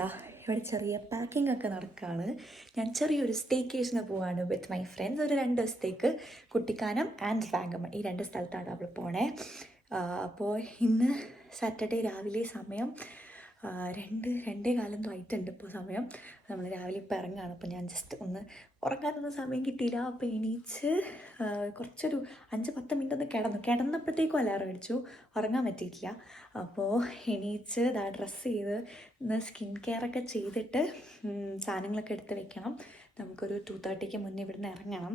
എന്താ ഇവിടെ ചെറിയ പാക്കിംഗ് ഒക്കെ നടക്കുകയാണ്. ഞാൻ ചെറിയൊരു സ്റ്റേക്കേഷന് പോവാണ് വിത്ത് മൈ ഫ്രണ്ട്സ്. ഒരു 2 ദിവസത്തേക്ക് കുട്ടിക്കാനം ആൻഡ് വാഗമൺ, ഈ 2 സ്ഥലത്താണ് അവൾ പോണേ. അപ്പോൾ ഇന്ന് സാറ്റർഡേ രാവിലെ സമയം 2-2:15 ആയിട്ടുണ്ട് ഇപ്പോൾ സമയം. നമ്മൾ രാവിലെ ഇപ്പോൾ ഇറങ്ങുകയാണ്. അപ്പോൾ ഞാൻ ജസ്റ്റ് ഒന്ന് ഉറങ്ങാനൊന്നും സമയം കിട്ടിയില്ല. അപ്പോൾ എണീച്ച് കുറച്ചൊരു 5-10 മിനിറ്റ് ഒന്ന് കിടന്നപ്പോഴത്തേക്കും അലാറം അടിച്ചു. ഉറങ്ങാൻ പറ്റിയിട്ടില്ല. അപ്പോൾ എണീച്ച് ഡ്രസ്സ് ചെയ്ത് ഇന്ന് സ്കിൻ കെയർ ഒക്കെ ചെയ്തിട്ട് സാധനങ്ങളൊക്കെ എടുത്ത് വെക്കണം. നമുക്കൊരു 2:30 മുന്നേ ഇവിടുന്ന് ഇറങ്ങണം.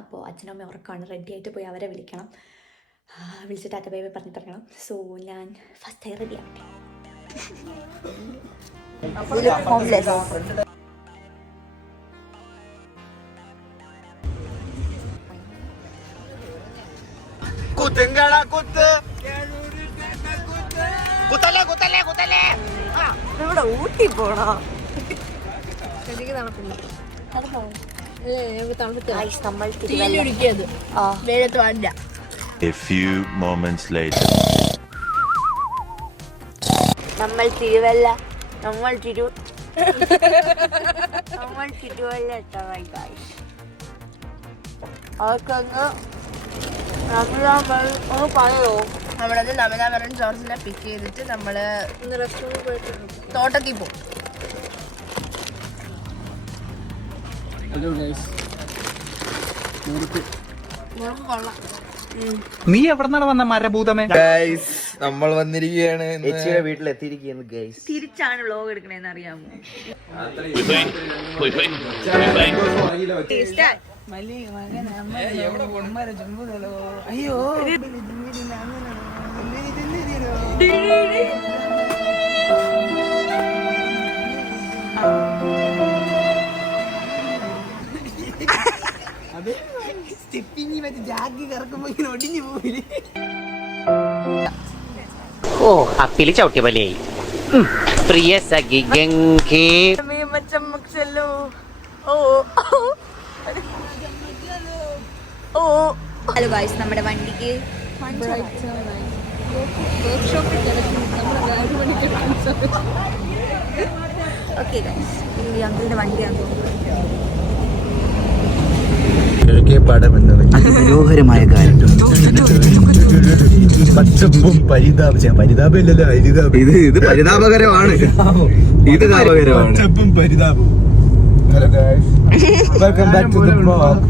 അപ്പോൾ അച്ഛനും അമ്മയും ഉറക്കമാണ്. റെഡി ആയിട്ട് പോയി അവരെ വിളിക്കണം. വിളിച്ച് ടാറ്റ ബൈ ബൈ പറഞ്ഞിട്ട് ഇറങ്ങണം. സോ ഞാൻ ഫസ്റ്റ് റെഡി ആവട്ടെ. ഇവിടെ ഊട്ടി പോണോ? A few moments later. നമ്മൾ തിരുവല്ല അവർക്കങ്ങ് പറയോ നമ്മളത് നമിതാമരൻ ജോർജിനെ പിക്ക് ചെയ്തിട്ട് നമ്മള് തോട്ടത്തിൽ പോകും. നീ എവിടെന്നാണ് വന്ന മരഭൂതമേ? നമ്മൾ വന്നിരിക്കുകയാണ്, ചേച്ചിയുടെ വീട്ടിൽ എത്തിയിരിക്കുകയാണ് ഗൈസ്. തിരിച്ചാണ് വ്ലോഗ് എടുക്കണേന്ന് അറിയാമോ? അയ്യോ ഓ അപ്പില് ചവിട്ടിയ പോലെയായി. പ്രിയ സഖി ഗംഗേ ഹലോ ഗായ്സ്, നമ്മുടെ വണ്ടിക്ക് ഓക്കെ ഗായ്സ്, ഈ അങ്കിളുടെ വണ്ടിയാണ് തോന്നുന്നത്. മനോഹരമായ കാര്യം. പച്ചപ്പും പരിതാപമില്ലല്ലോ, ഇത് പരിതാപകരമാണ്. ഇത് താപകരമാണ്. പച്ചപ്പും പരിതാപവും. Hello guys, welcome back to the vlog.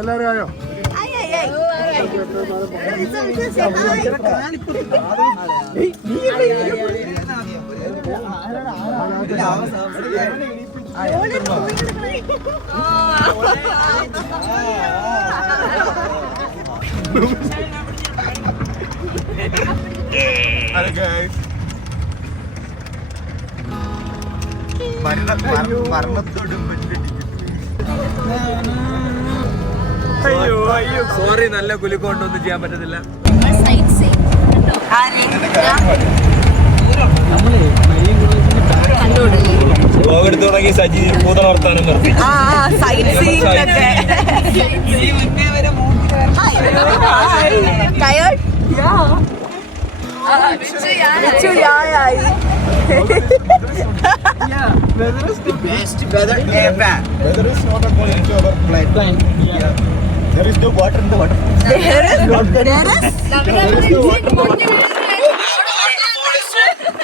എല്ലാവരും ആയോ? അയ്യോ അയ്യോ സോറി, നല്ല കുലുക്കൊണ്ടൊന്നും ചെയ്യാൻ പറ്റത്തില്ല. എടുത്തു തുടങ്ങി സജി പൂതള വർത്താനം നിർത്തി. Weather is not according to our plan. There is no water in the water.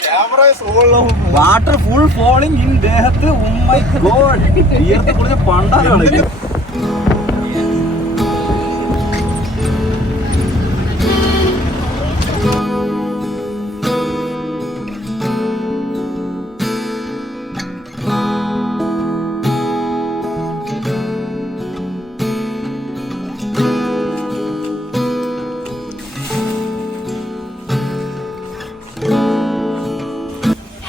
Camera is all over. Water full falling in ദേഹത്ത്. ഓ മൈ ഗോഡ്, ഈർത്ത് കുളിച്ച പണ്ടാണ്.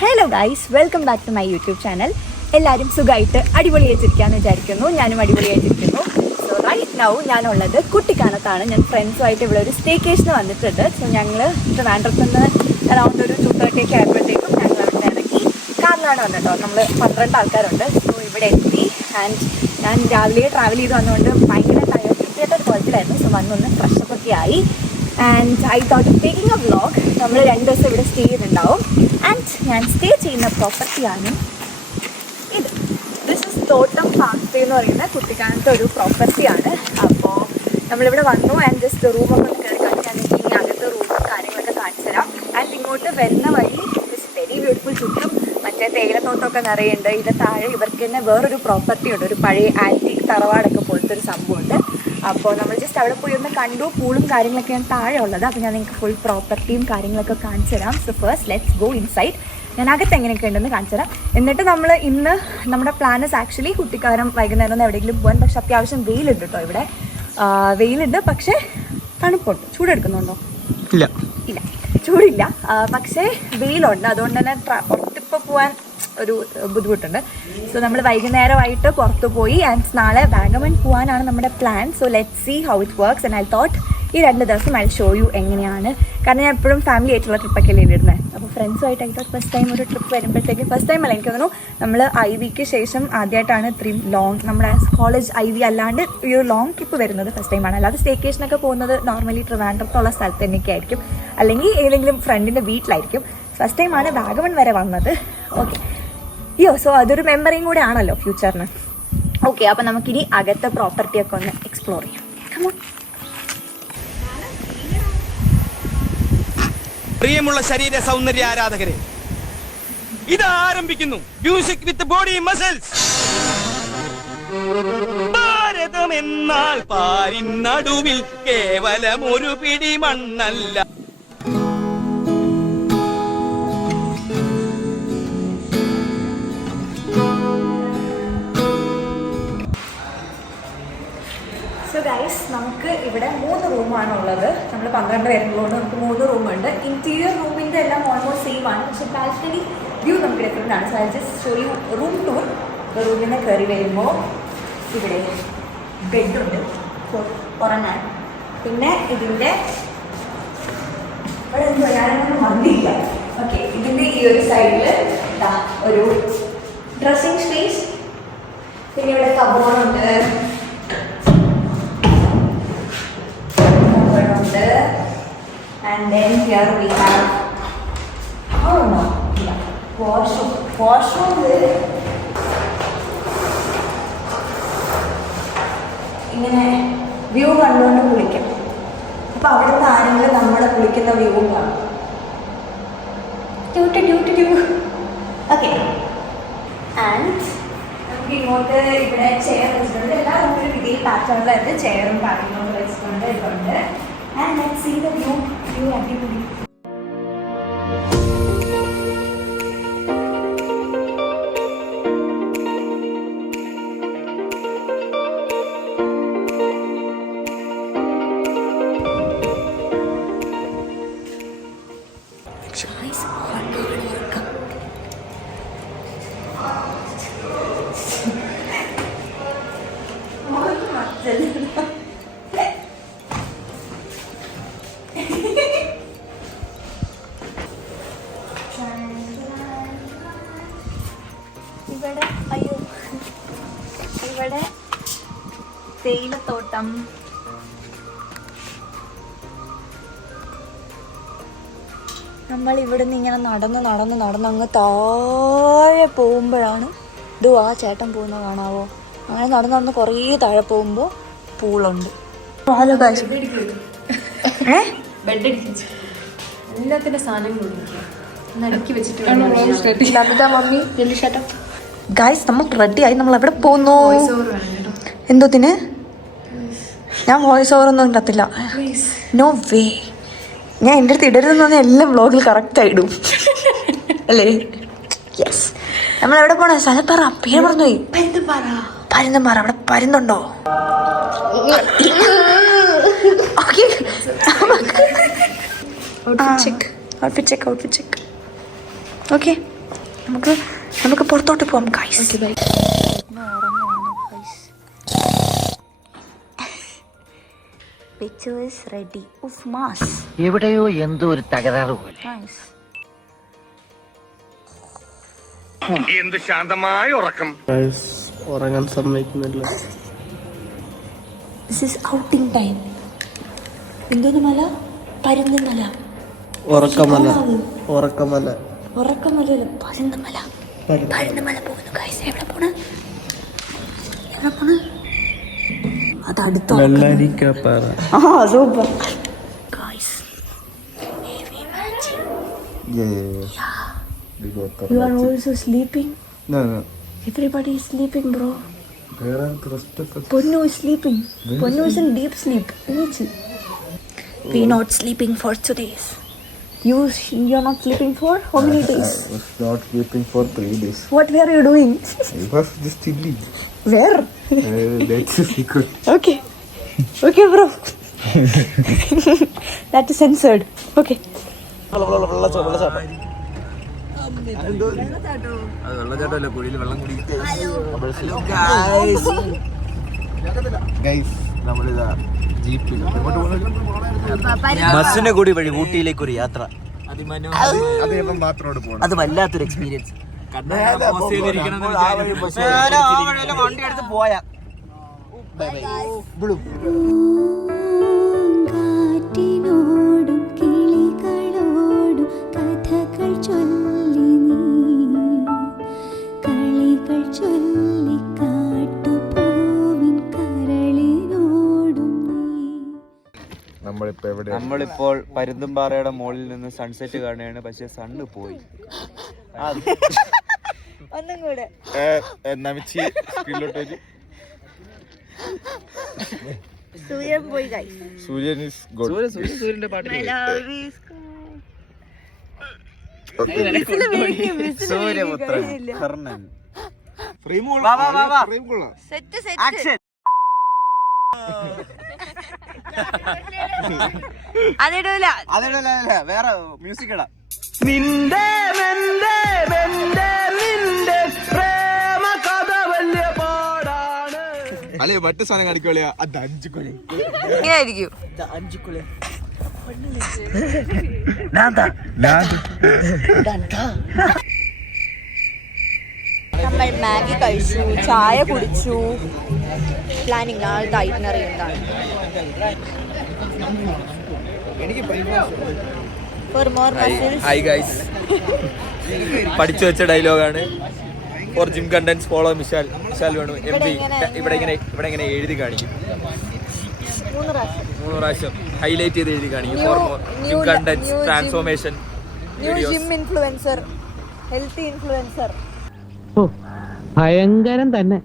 Hello guys, welcome back to my YouTube channel. എല്ലാവരും സുഖമായിട്ട് അടിപൊളിയായിട്ടിരിക്കാമെന്ന് വിചാരിക്കുന്നു. ഞാനും അടിപൊളിയായിട്ടിരിക്കുന്നു. So right now ഞാനുള്ളത് കുട്ടിക്കാനത്താണ്. ഞാൻ ഫ്രണ്ട്സുമായിട്ട് ഇവിടെ ഒരു സ്റ്റേക്കേഷന് വന്നിട്ടുണ്ട്. സോ ഞങ്ങൾ ട്രിവാൻഡ്രത്ത് നിന്ന് അറൗണ്ട് ഒരു 2:30 ആയപ്പോഴത്തേക്കും ഞങ്ങൾ അവിടെ ഇറങ്ങി കാറിലാണ് വന്നിട്ടോ. നമ്മൾ 12 ആൾക്കാരുണ്ട്. സോ ഇവിടെ എത്തി. ആൻഡ് ഞാൻ രാവിലെ ട്രാവൽ ചെയ്ത് വന്നുകൊണ്ട് ഭയങ്കര ടയർഡ് കുഴപ്പമില്ലായിരുന്നു. സോ വന്നൊന്ന് ഫ്രഷപ്പ് ഒക്കെ ആയി. And I thought of taking A vlog. നമ്മൾ 2 ദിവസം ഇവിടെ സ്റ്റേ ചെയ്തിട്ടുണ്ടാവും. ആൻഡ് ഞാൻ സ്റ്റേ ചെയ്യുന്ന പ്രോപ്പർട്ടിയാണ് ഇത്. ദിസ് ഇസ് തോട്ടം പാർക്ക് എന്ന് പറയുന്ന കുട്ടിക്കാനത്തെ ഒരു പ്രോപ്പർട്ടിയാണ്. അപ്പോൾ നമ്മളിവിടെ വന്നു ആൻഡ് ജസ്റ്റ് റൂമൊക്കെ ഒന്ന് കയറി കാണിക്കാനെങ്കിൽ ഇനി അകത്ത് റൂമും കാര്യങ്ങളൊക്കെ കാണിച്ചു തരാം. ആൻഡ് ഇങ്ങോട്ട് വരുന്ന വഴി ഇറ്റ്സ് വെരി ബ്യൂട്ടിഫുൾ. ചുറ്റും മറ്റേ തേയിലത്തോട്ടമൊക്കെ നിറയുണ്ട്. ഇതിൻ്റെ താഴെ ഇവർക്ക് തന്നെ വേറൊരു പ്രോപ്പർട്ടി ഉണ്ട്, ഒരു പഴയ ആൻറ്റിക് തറവാടൊക്കെ പോലത്തെ ഒരു സംഭവമുണ്ട്. അപ്പോൾ നമ്മൾ ജസ്റ്റ് അവിടെ പോയി ഒന്ന് കണ്ടു. പൂളും കാര്യങ്ങളൊക്കെയാണ് താഴെ ഉള്ളത്. അപ്പോൾ ഞാൻ നിങ്ങൾക്ക് ഫുൾ പ്രോപ്പർട്ടിയും കാര്യങ്ങളൊക്കെ കാണിച്ചു തരാം. So first let's go inside. ഞാൻ അകത്ത് എങ്ങനെയൊക്കെ ഉണ്ടെന്ന് കാണിച്ചു തരാം. എന്നിട്ട് നമ്മൾ ഇന്ന് നമ്മുടെ പ്ലാൻ ഇസ് ആക്ച്വലി കുട്ടിക്കാനം വൈകുന്നേരം ഒന്ന് എവിടെയെങ്കിലും പോകാൻ. പക്ഷെ അത്യാവശ്യം വെയിലുണ്ട് കേട്ടോ ഇവിടെ. വെയിലുണ്ട്, പക്ഷേ തണുപ്പുണ്ട്. ചൂടെടുക്കുന്നുണ്ടോ? ഇല്ല, ചൂടില്ല, പക്ഷേ വെയിലുണ്ട്. അതുകൊണ്ട് തന്നെ പുറത്തിപ്പോൾ പോകാൻ ഒരു ബുദ്ധിമുട്ടുണ്ട്. സോ നമ്മൾ വൈകുന്നേരമായിട്ട് പുറത്ത് പോയി ആൻഡ് നാളെ വാഗമൺ പോകാനാണ് നമ്മുടെ plan. So let's see how it works. And I thought ഈ 2 ദിവസം ഐ ഷോ യു എങ്ങനെയാണ്. കാരണം ഞാൻ എപ്പോഴും ഫാമിലി ആയിട്ടുള്ള ട്രിപ്പൊക്കെ അല്ലേ ഇടുന്നത്. അപ്പോൾ ഫ്രണ്ട്സുമായിട്ട് ഐ തോട്ട് ഫസ്റ്റ് ടൈം ഒരു ട്രിപ്പ് വരുമ്പോഴത്തേക്കും, ഫസ്റ്റ് ടൈം അല്ല എനിക്ക് തോന്നുന്നു, നമ്മൾ IVക്ക് ശേഷം ആദ്യമായിട്ടാണ് ഇത്രയും ലോങ്, നമ്മുടെ കോളേജ് IV അല്ലാണ്ട് ഈ ഒരു ലോങ് ട്രിപ്പ് വരുന്നത് ഫസ്റ്റ് ടൈമാണ്. അല്ലാതെ സ്റ്റേക്കേഷനൊക്കെ പോകുന്നത് നോർമലി ട്രിവാൻഡ്രത്തുള്ള സ്ഥലത്ത് തന്നെയൊക്കെ ആയിരിക്കും, അല്ലെങ്കിൽ ഏതെങ്കിലും ഫ്രണ്ടിൻ്റെ വീട്ടിലായിരിക്കും. ഫസ്റ്റ് ടൈമാണ് വാഗമൺ വരെ വന്നത്. ഓക്കെ, സോ അതൊരു മെമ്മറിയും കൂടെ ആണല്ലോ ഫ്യൂച്ചറിന്. ഓക്കെ, അപ്പോൾ നമുക്കിനി അകത്തെ പ്രോപ്പർട്ടിയൊക്കെ ഒന്ന് എക്സ്പ്ലോർ ചെയ്യാം. കമോൺ. പ്രിയമുള്ള ശരീര സൗന്ദര്യ ആരാധകരെ, ഇത് ആരംഭിക്കുന്നു മ്യൂസിക് വിത്ത് ബോഡി മസിൽസ്. ഭാരതം എന്നാൽ പാരിൻ നടുവിൽ കേവലം ഒരു പിടി മണ്ണല്ല. സോ ഗൈസ്, നമുക്ക് ഇവിടെ 3 റൂമാണ് ഉള്ളത്. നമ്മൾ 12 പേരുള്ളതുകൊണ്ട് നമുക്ക് 3 റൂമുണ്ട്. ഇൻറ്റീരിയർ റൂമിൻ്റെ എല്ലാം ഓൾമോസ്റ്റ് സെയിം ആണ്, പക്ഷെ ബാൽക്കണി വ്യൂ നമുക്ക് ഡിഫറെൻ്റ് ആണ്. So I just show you room tour. റൂമിൽ നിന്ന് കയറി വരുമ്പോൾ ഇവിടെ ബെഡുണ്ട് ഉറങ്ങാൻ. പിന്നെ ഇതിൻ്റെ ഇവിടെ എന്ത് ഞാനൊന്നും വന്നില്ല. ഓക്കെ, ഇതിൻ്റെ ഈ ഒരു സൈഡിൽ ഒരു ഡ്രസ്സിങ് സ്പേസ്. പിന്നെ ഇവിടെ കബോർഡുണ്ട്. And then here we have washroom. Washroom ഇങ്ങനെ വ്യൂ കണ്ടുകൊണ്ട് കുളിക്കാം. അപ്പോൾ അവിടുത്തെ ആരെങ്കിലും നമ്മളെ കുളിക്കുന്ന വ്യൂവും കാണും. ഓക്കെ, ആൻഡ് നമുക്ക് ഇങ്ങോട്ട് ഇവിടെ ചെയർ വെച്ചിട്ടുണ്ട്. എല്ലാ റൂമിലും ഇതേ പാറ്റേണിലായിട്ട് ചെയറും കാര്യങ്ങളും വെച്ചിട്ടുണ്ട്. ഇതുണ്ട്. And let's see the view. അടിപൊളി. ഇവിടെ തേയിലത്തോട്ടം. നമ്മൾ ഇവിടുന്ന് ഇങ്ങനെ നടന്ന് അങ്ങ് താഴെ പോകുമ്പോഴാണ് ആ ചേട്ടൻ പോകുന്നത് കാണാവോ. അങ്ങനെ നടന്ന് കുറേ താഴെ പോകുമ്പോൾ പൂളുണ്ട്. എല്ലാത്തിന്റെ സാധനങ്ങളും ഗൈസ്, നമ്മൾ റെഡിയായി. നമ്മൾ എവിടെ പോകുന്നു? എന്തോത്തിന്? ഞാൻ വോയിസ് ഓവർ ഒന്നും ഉണ്ടാകത്തില്ല. No way. ഞാൻ എൻ്റെ അടുത്ത് ഇടരുതെന്ന് പറഞ്ഞാൽ എല്ലാം വ്ളോഗിൽ കറക്റ്റായി ഇടും അല്ലേ? യെസ്. നമ്മൾ എവിടെ പോണ? സ്ഥലപ്പറ, പേര് പറഞ്ഞുപോയി. പരുന്തുംപാറ. അവിടെ പരുന്തുണ്ടോ? Outfit check. ഓക്കെ, നമുക്ക് പുറത്തോട്ട് പോവാം ഗൈസ്. Pictures ready. ഉഫ്, മാസ്. എവിടെയോ എന്തോ ഒരു തകരാറ് പോലെ. എന്ത് ശാന്തമായ ഉറക്കം. ഉറങ്ങാൻ സമ്മതിക്കുന്നില്ല. This is outing time. എന്തോന്ന് മല? പരുന്തുമല. ഉറക്കമല്ല. ഉറക്കമല്ല പരുന്തുമല. പരുന്തുമല പോകുന്നു ഗൈസ്. എവിടെ പോണ്? അത് അടുത്ത super guys. You are also sleeping? No. Everybody is sleeping, bro. Where are the rest of us? Ponnu is sleeping. Ponnu is in deep sleep. We not sleeping for 2 days. You're not sleeping for how many days? I was not sleeping for 3 days. What were you doing? I was just chilling. Where? That's a secret. Okay, bro. That is censored. Okay. വെള്ളച്ചാട്ടമല്ല, കുഴിയിൽ വെള്ളം കുടിക്കും. Guys, നമ്മളിതാ ജീപ്പിൽ ബസ്സിന്റെ കൂടി വഴി ഊട്ടിയിലേക്ക് ഒരു യാത്ര. അദ്ദേഹം മാത്രോട് പോകണം. അത് വല്ലാത്തൊരു എക്സ്പീരിയൻസ്. വണ്ടി എടുത്ത് പോയാ കാറ്റിനോടും കിളികളോടും കഥകൾ ചൊല്ലി നീ, കളികൾ ചൊല്ലി കാട്ടുപൂവിൻ കരളിനോടും നീ. നമ്മളിപ്പോൾ പരുന്തുംപാറയുടെ മുകളിൽ നിന്ന് സൺസെറ്റ് കാണുകയാണ്. പക്ഷെ സണ്ണ് പോയി. ഒന്നും കൂടെ സൂര്യൻ പോയി ഗൈസ്. സൂര്യൻ is good. സൂര്യന്റെ പാട്ട് സൂര്യപുത്രൻ കർണൻ. സെറ്റ് അതിടൂല. വേറെ മ്യൂസിക് ഇടാം. അല്ലെ മറ്റു സാധനം കാണിക്കോളിയാ. അത് 5 കൊല്ലം ഇങ്ങനെയായിരിക്കും. നമ്മൾ മാഗി കഴിച്ചു, ചായ കുടിച്ചു. പ്ലാനിങ് നാളത്തെ ഐറ്റിനറി എന്താണ്? ഹായ് ഗൈസ്, പഠിച്ചു വെച്ച ഡയലോഗാണ്. For gym contents follow Mishal Venu MP. ഇവിടെ ഇങ്ങനെ എഴുതി കാണിക്കും 3 പ്രാവശ്യം ഹൈലൈറ്റ് ചെയ്ത് എഴുതി കാണിക്കും. For gym contents transformation videos. Gym influencer, healthy influencer. ഭയങ്കരം തന്നെ.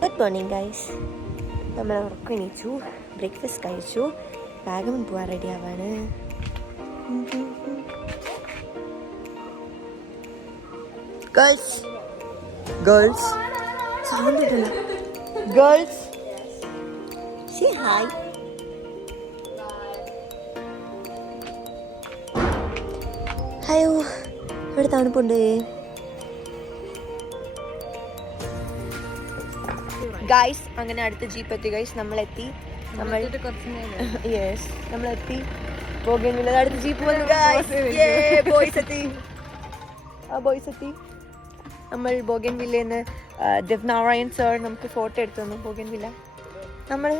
Good morning guys. നമ്മൾ ഉറക്കം എണീച്ചു, ബ്രേക്ക്ഫാസ്റ്റ് കഴിച്ചു, വാഗമൺ പോകാൻ റെഡി ആവാണ്. ഗേൾസ് സൗണ്ട് ഇട്ടില്ല. Girls say hi. ഹയോ, ഇവിടെ തണുപ്പുണ്ട്. ഗൈസ് അങ്ങനെ അടുത്ത ജീപ്പ് എത്തി ഗൈസ്. നമ്മളെത്തി. നമ്മളെത്തി ബോഗൻവില്ല. അടുത്ത ജീപ്പ് വന്നു ഗൈസ്. ബോയ്സ് എത്തി. നമ്മൾ ബോഗൻവില്ലയിൽ നിന്ന് ദേവ്നാരായൺ സർ നമുക്ക് ഫോട്ടോ എടുത്തു തന്നു. ബോഗൻവില്ല നമ്മൾ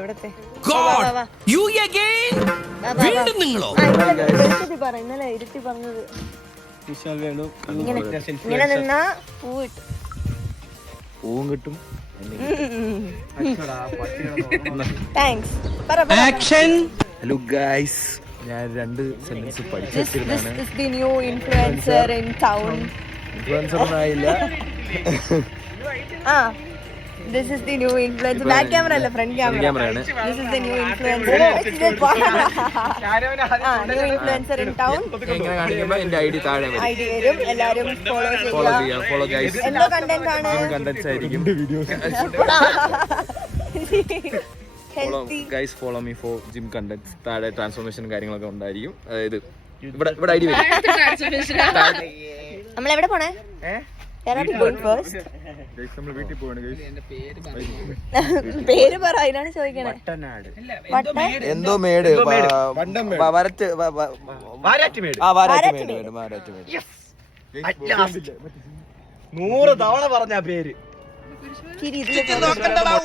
ഇവിടത്തെ ഇന്നലെ ഇരുത്തി പറഞ്ഞത്. ഇങ്ങനെ നിന്നാ പൂവിട്ടു. പൂവും കിട്ടും. താങ്ക്സ്. ഹലോ ഗൈസ്, ഞാൻ 2 സെന്റൻസ് പഠിച്ചു വെച്ചിരുന്നതാണ്. This is the new influencer in town. Influencer ഒന്നും ആയില്ല. This is the new influencer. Back camera അല്ല, front camera. ക്യാമറയാണ്. This is the new influencer. New influencer in town. ഇങ്ങനെ കാണിക്കുമ്പോൾ എന്റെ ഐഡി താഴെ വരും. ID വരും. എല്ലാരും follow ഫോളോ ചെയ്യുക. ചെയ്യാം. Follow guys. എന്തോ content ആണ്? കണ്ടന്റ്സ് ആയിരിക്കും. Healthy. Guys follow me for gym contents. താഴെ ട്രാൻസ്ഫോർമേഷൻ കാര്യങ്ങളൊക്കെ ഉണ്ടായിരിക്കും. അതായത് ഇവിടെ ഐഡി വരും. നമ്മൾ എവിടെ പോണേ? ഫസ്റ്റ് നമ്മൾ വീട്ടിൽ പോവാണ് ഗൈസ്. പേര് പറ, അതിനാണ് ചോദിക്കണേ. എന്തോ മേട് വരറ്റ് വാരാറ്റുമേട്. വാരാറ്റുമേട്. 100 തവണ പറഞ്ഞ പേര്.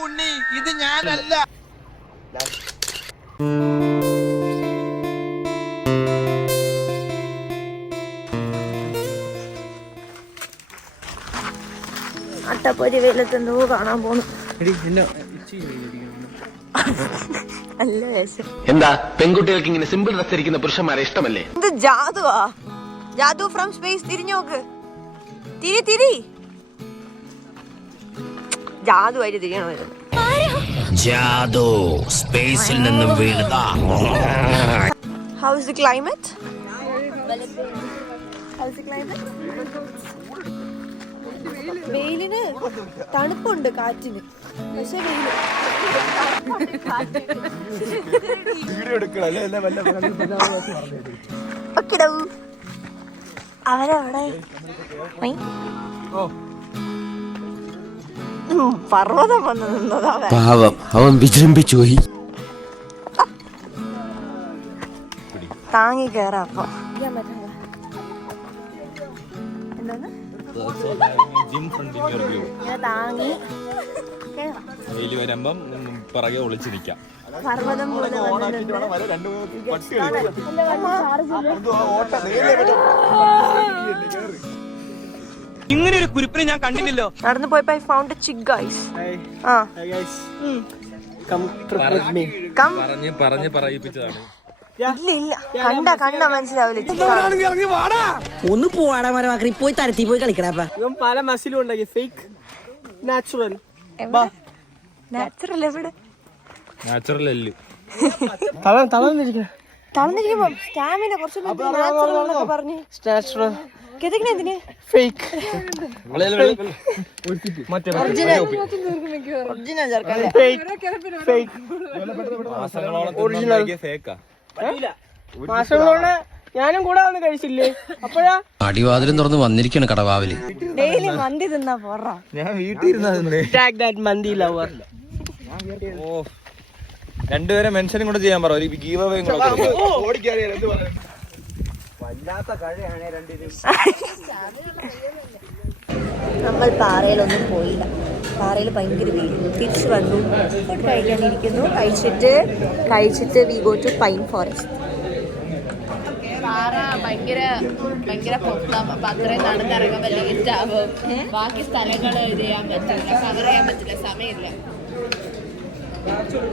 ഉണ്ണി ഇത് ഞാനല്ല. അട്ടപ്പൊരി വെയിലത്തെന്തോ കാണാൻ പോണു. നല്ല വേഷം. എന്താ പെൺകുട്ടികൾക്ക് ഇങ്ങനെ സിമ്പിൾ ഡ്രസ് ധരിക്കുന്ന പുരുഷന്മാരെ ഇഷ്ടമല്ലേ? ഇത് ജാതുവാ. ജാതു ഫ്രം സ്പേസ്. തിരിഞ്ഞോക്ക്. തിരി ജാതു ആയിട്ട് തിരിയണോ? ജാദു സ്പേസിൽ നിന്നും വീണതാ. How is the climate? How is the climate? വെയിലിന് തണുപ്പുണ്ട്, കാറ്റിന്. പക്ഷെ അവരവിടെ പർവ്വതം വന്ന് നിന്നതാ. പാവം, അവൻ വിജൃംഭിച്ചു പോയി. താങ്ങി കേറാ. അപ്പൊ എന്താണ് ഇങ്ങനെ താങ്ങി കേറാം. വരുമ്പം പിറകെ ഒളിച്ചു നിൽക്കാം. പർവ്വതം പോലെ ഇങ്ങനെ ഒരു കുരിപ്പിനെ ഞാൻ കണ്ടില്ലല്ലോ. നടന്നു പോയപ്പോ I found a chick, guys. പറഞ്ഞ് പറയിപ്പിച്ചതാണ്. ഇല്ല കണ്ട മനസ്സിലാവില്ല. ഒന്ന് പോവാടാ മരമാക്കി പോയി തരത്തി പോയി കളിക്കടാ. ഇവൻ പല മസിലും ഉണ്ടാക്കി. Fake natural. നാച്ചുറൽ എവിടെ? നാച്ചുറൽ അല്ലേ തളർന്നിരിക്കുമ്പോ സ്റ്റാമിന കുറച്ച് പറഞ്ഞു. എന്തിന് ഫേക്ക് ഒറിജിനൽ ചേർക്കല്ലേ? മാസങ്ങളോടെ ഞാനും കൂടെ വന്ന് കഴിച്ചില്ലേ? അപ്പോഴാ അടിവാതിലും തുറന്ന് വന്നിരിക്കാണ് കടവാവില്. ഡെയിലി മന്തി തിന്നാ പോറാ. ഞാൻ വീട്ടിൽ മന്തി ലവർ. രണ്ടുപേരെ മെൻഷനും കൂടെ ചെയ്യാൻ പറ. ഒരു ഗീവ് അവേ നമ്മൾ പാറയിലൊന്നും പോയില്ല. പാറയിൽ ഭയങ്കര വെയിൽ. തിരിച്ചു വന്നു, ഫുഡ് കഴിക്കാനിരിക്കുന്നു. കഴിച്ചിട്ട് we go to pine forest. പാറ ഭയങ്കര പൊക്കം. അപ്പൊ അത്രയും നടന്നിറങ്ങുമ്പോ ലേറ്റ് ആവും. ബാക്കി സ്ഥലങ്ങൾ ഇത് ചെയ്യാൻ പറ്റില്ല, കവർ ചെയ്യാൻ പറ്റില്ല, സമയമില്ല.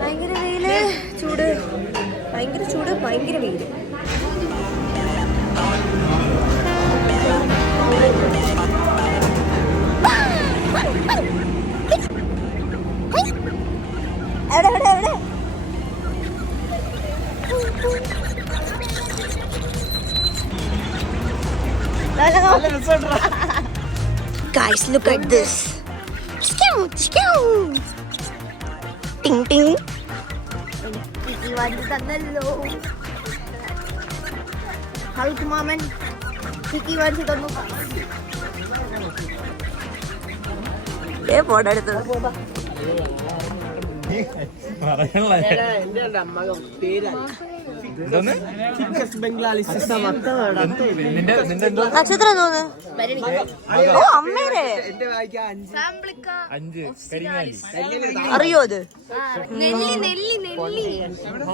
ഭയങ്കര വെയില്, ചൂട്, ഭയങ്കര വെയില്. എവിടെ Guys, look at this. Ting ting. Iwan tannallo. Hulk maman. Tiki wan se tannu. A photo എടുത്തത്. എന്റെ അമ്മ പേരായി നക്ഷത്രം തോന്നുന്നു. ഓ അമ്മേരെ അറിയോ അത്?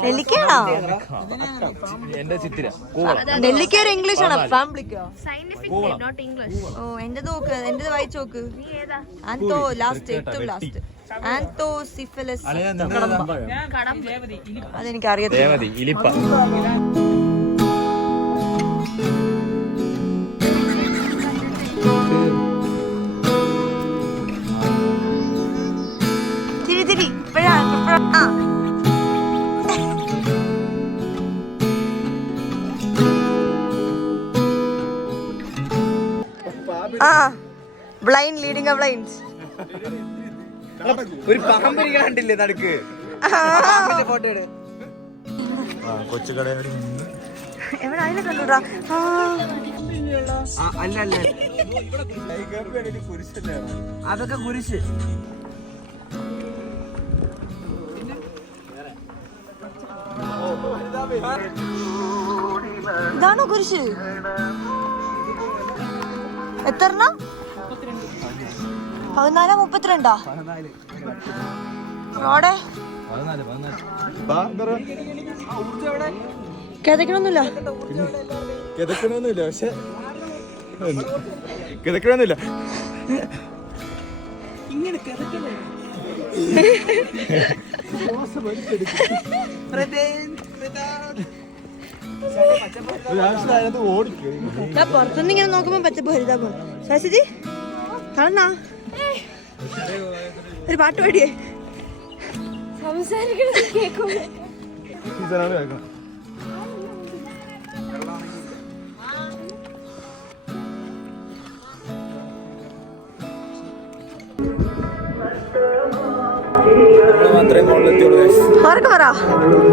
നെല്ലിക്കാണോ? നെല്ലിക്കയുടെ ഇംഗ്ലീഷ് ആണോ? ഫാംബ്ലിക്കോ? ഓ എന്റെ നോക്ക്, എന്റെ വായിച്ചു നോക്ക്. ആൻതോ ലാസ്റ്റ്, ഏറ്റവും ലാസ്റ്റ് ആൻതോസിഫിലിസ് അതെനിക്ക് അറിയത്തില്ല. തിരി തിരി ഇപ്പഴാ ബ്ലൈൻഡ് ലീഡിങ് എ ബ്ലൈൻഡ്. ഒരു പാമ്പ് കണ്ടില്ലേ നടുക്ക്? ഫോട്ടോ എടു. എവിടെ അതിനെ കണ്ടുടാ? അല്ല അല്ല, അതൊക്കെ കുരിശ്. ഇതാണോ കുരിശ്? എത്ര? 14-32 അവിടെ കിതക്കണൊന്നുമില്ല. കിതക്കണമെന്നില്ല, പക്ഷെ കിതക്കണമെന്നില്ല. ഞാൻ പുറത്തുനിന്ന് ഇങ്ങനെ നോക്കുമ്പോ പച്ചപ്പ് ഹരിതാപ ശാശിജി കാണുന്നാ ഒരു പാട്ട് പാടിയേ. സംസാരിക്കണത് കേൾക്കും.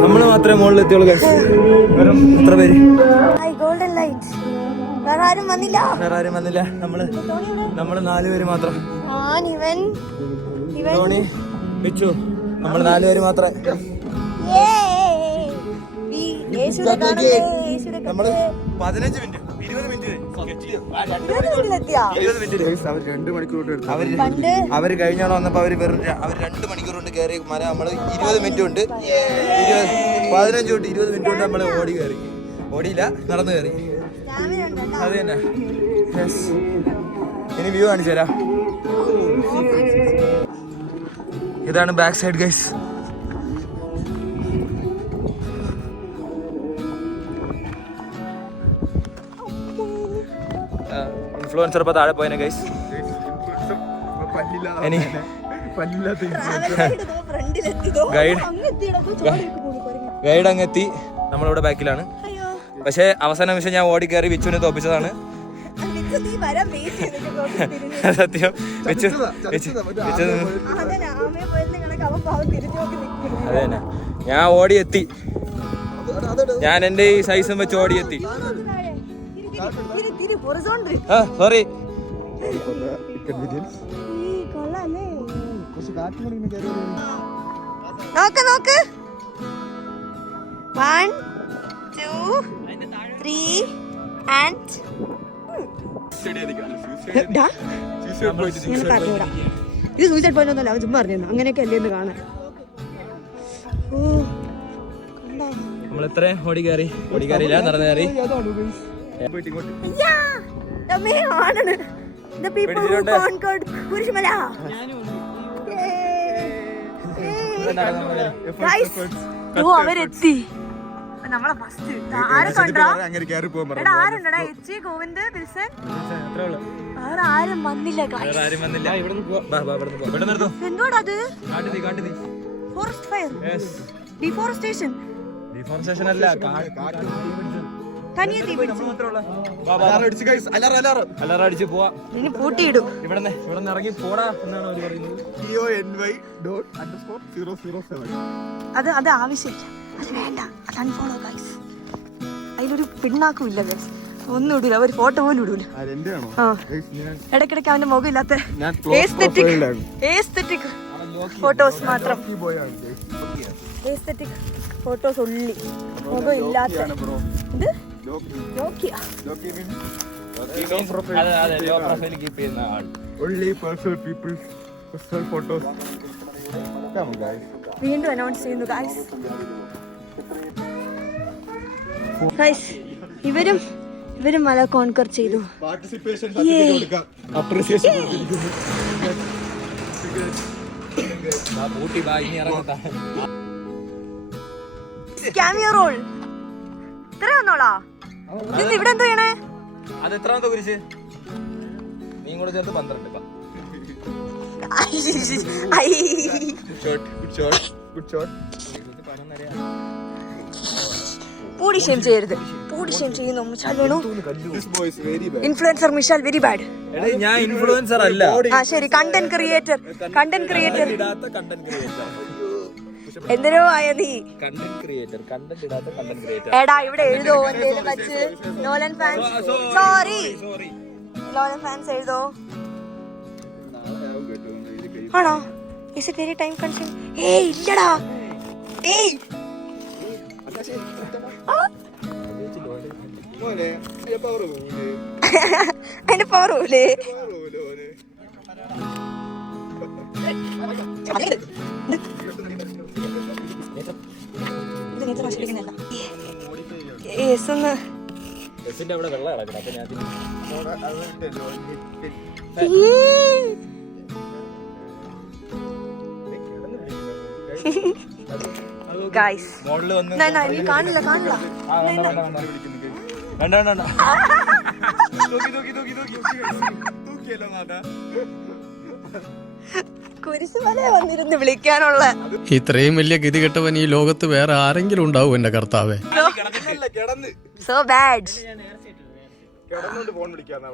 നമ്മള് മാത്രമേ മുകളിലെത്തിയുള്ളൂ. എത്ര പേര്? Golden light. വേറെ ആരും വന്നില്ല. നമ്മള് 4 പേര് മാത്രം. ധോണി വെച്ചു. നമ്മള് 4 പേര് മാത്രം. നമ്മള് 15 മിനിറ്റ് 20 മിനിറ്റ് അവര് കഴിഞ്ഞോടെ വന്നപ്പോ അവര് 2 മണിക്കൂർ കൊണ്ട് കയറി മല. നമ്മള് 20 മിനിറ്റ് കൊണ്ട് 15 തൊട്ട് 20 മിനിറ്റ് കൊണ്ട് നമ്മള് ഓടിയില്ല, നടന്നു കയറി. അത് തന്നെ. ഇനി വ്യൂ കാണിച്ചു തരാം. ഇതാണ് ബാക്ക് സൈഡ് ഗൈസ്. ഇൻഫ്ലുവൻസർ ഇപ്പൊ താഴെ പോയനെ ഗൈസ്. ഗൈഡ് അങ്ങെത്തി. നമ്മളിവിടെ ബാക്കിലാണ്. പക്ഷെ അവസാന നിമിഷം ഞാൻ ഓടി കയറി വിച്ചുവിനെ തോപ്പിച്ചതാണ്. സത്യം. വെച്ചു അതെ തന്നെ. ഞാൻ ഓടിയെത്തി. ഞാൻ എന്റെ ഈ സൈസും വെച്ച് ഓടിയെത്തി. സോറി. നോക്ക് നോക്ക്. 1 2 3 and ഇത് സൂസൈഡ് പോയിന്റ് ഒന്നുമല്ല, അവൻ ചുമ്മാ അറിഞ്ഞു. അങ്ങനെയൊക്കെ അല്ലേ എന്ന് കാണാൻ. നമ്മളെത്ര ഓടി കയറിയില്ല, നടന്നു കയറി. അവരെത്തി. നമ്മളെ ഫസ്റ്റ് ആരെ കണ്ടാ? ആരുണ്ടടാ? എച്ചി, ഗോവിന്ദ്, വിൽസൺ. വേറെ ആരും വന്നില്ല. എന്തോടാ അത്? Forest fire, deforestation. അല്ല, അലറടിച്ച് പോവാ. ഇനി പൂട്ടിയിടും. ഇവിടെ ഇറങ്ങി പോടാ എന്നാണ് അവര് പറയുന്നത്. അത് ആവശ്യമില്ല, അത് വേണ്ട, അത് അൺഫോളോ ഗൈസ്. അതിലൊരു പിണ്ണാക്കും ഇല്ല ഗൈസ്, ഒന്നും ഇടൂല, ഒരു ഫോട്ടോ പോലും ഇടൂല. ഇടയ്ക്കിടയ്ക്ക് അവന്റെ മുഖം ഇല്ലാത്ത ഫോട്ടോസ് മാത്രം. എസ്തെറ്റിക് ഫോട്ടോസ് ഉള്ളി മുഖം ഇല്ലാത്ത ഇത് നോക്കിയ. Only personal people, personal photos. Come on, guys. വീണ്ടും അനൗൺസ് ചെയ്യുന്നു ഗൈസ്. ഇവരും മല കോൺകർ ചെയ്തു. Participation certificate കൊടുക്കാം. Appreciation കൊടുത്തിരിക്കുന്നു. ക്യാമിയോ റോൾ ഇത്ര വന്നോളാ. ഇത് ഇവിടെ എന്തോ ചെയ്യണേ? അത് എത്രാമത്തെ കുരിശ്? നീ കൂടെ ചേർത്ത് 12. Good shot. പൂടി ഷെയിം ചെയ്യരുത്. പൂടി ഷെയിം ചെയ്യുന്നു Mishal Venu. This boy is very bad. Influencer Mishal very bad. ഞാൻ ഇൻഫ്ലുവൻസർ അല്ല. ആ ശരി, കണ്ടന്റ് ക്രിയേറ്റർ. ഇടാത്ത കണ്ടന്റ് ക്രിയേറ്റർ. എന്തിനോ ആയ നീ കണ്ടന്റ് ക്രിയേറ്റർ, കണ്ടന്റ് ഇടാത്ത കണ്ടന്റ് ക്രിയേറ്റർ. എടാ ഇവിടെ എഴുതോ എന്തേലും വെച്ച്. Nolan fans sorry. Nolan fans എഴുതോ. ആണോ? Is it very time consume? ഏയ് ഇല്ലടാ. ഏയ് മോനെ, ഇതിന്റെ power പോകൂലേ? അതിന്റെ പവർ പോലേ. Power പോകൂലേ മോനെ? ബസ്സിന്റെ അവിടെ വെള്ളം കിടക്കണം. അപ്പൊ ഞാൻ ഗൈസ് മോളില് വന്ന് നീ കാണില്ല. വേണ്ട. കുരിശുമല വന്നിരുന്ന് വിളിക്കാനുള്ള. ഇത്രയും വലിയ ഗതി കെട്ടവൻ ഈ ലോകത്ത് വേറെ ആരെങ്കിലും ഉണ്ടാവും എന്റെ കർത്താവേ. So bad. കിടന്നോണ്ട് ഫോൺ വിളിക്കാന്ന്